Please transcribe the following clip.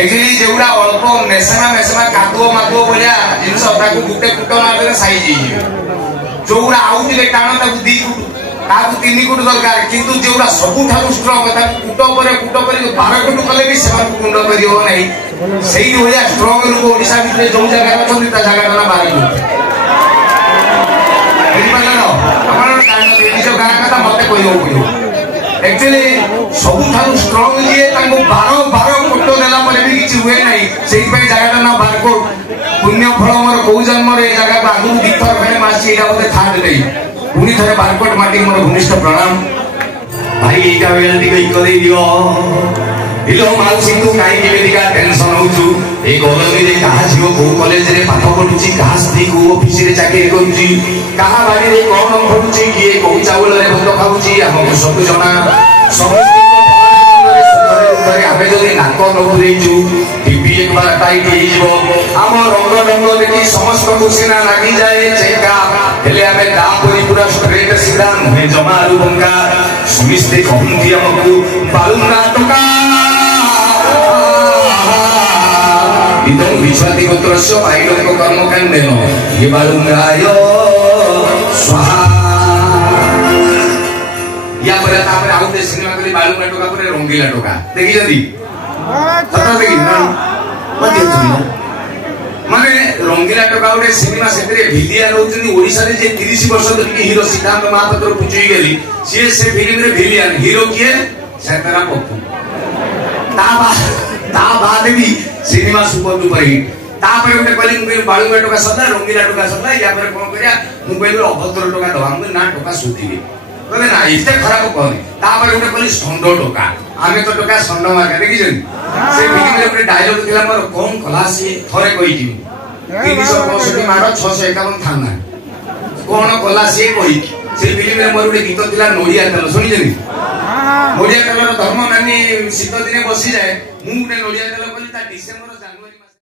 actually जेगुड़ा अल्प मेसमा मेसमा कादुओ मादुओ भलिया जिनस ताकू गुटे कुट मारले साइज जोगुड़ा आउतिले टाण ताकू 2 फुट ताकू 3 फुट दरकार किंतु जेगुड़ा सबुठारु स्ट्रांग ताकू कुट करे 12 फुट कले भी सेमा कुंड करियो नाही सेही भलिया स्ट्रांग लोक ओडिसा भितरे जो जगह अछन ता जगह ना 12 फुट निज गाँ कथा मत कह एक्चुअली सबुठारु स्ट्रांग जी 12 फुट देला भी किसी हुए ना से जगह ना बारकोट पुण्य फल मोर कौ जन्म जगह आगु दीथर फेर मासी बोलते थार्ड डे पुणी थे बारकोट माटी मोर घनिष्ठ प्रणाम भाई यहाँ बेले दे दियो हिलो माउसी तू कहीं टेंशन होचु ए गरमी रे कहा झील को कॉलेज रे पाठ पढुची कहा स्त्री को ऑफिस रे चाकरी करूची कहा बाड़ी रे कौन पढुची किए को चावल रे भात खाउची हमको सब जना समस्त आमे जदि नाक नबुरेचु टीवी एक बार टाइट हो आम रंग रंग देखी समस्त को सीना लगी जाए चेका हेले आमे तापरी पूरा स्ट्रेट सीधा नुहे जमा रुबंगा सुमिस्ते कहंती हमकु बालुना टका इदं विश्वाति गोत्रस्य आइलोक कर्मकाण्डेन ये बालुंगाय स्वाहा या पर तापर आउते सिनेमा कली बालुंगा टोका पर रंगीला टोका देखि जदी सता देखि ना मते तुनी माने रंगीला टोका उडे सिनेमा सेतरे भिलियन होचनी ओडिसा रे जे 30 वर्ष धरि हीरो सिद्धांत महापात्र पुचई गेली से फिल्म रे भिलियन हीरो किए सेतरा पप्पू ता बाद भी सिनेमा सुपर डुपर हिट तापर उठे कहली मुझे बालुंगा टोका सदा रंगीला टोका सदा या पर कोन करिया मोबाइल रे अभद्र टोका दवा हम ना टोका सुतिबे कहले ना इते खराब कहनी तापर उठे कहली संड टोका आमे तो टोका संड मार्का देखि जन से फिल्म रे उठे डायलॉग थिला मोर कोन खलासी थरे कहिति 365 मार 651 थाना कोन खलासी कहि से फिल्म रे मोर उठे गीत थिला नोडिया तेल सुनि जनी नोडिया तेल धर्म नानी शीत दिने बसी जाए मु उठे नोडिया तेल कहली ता डिसेंबर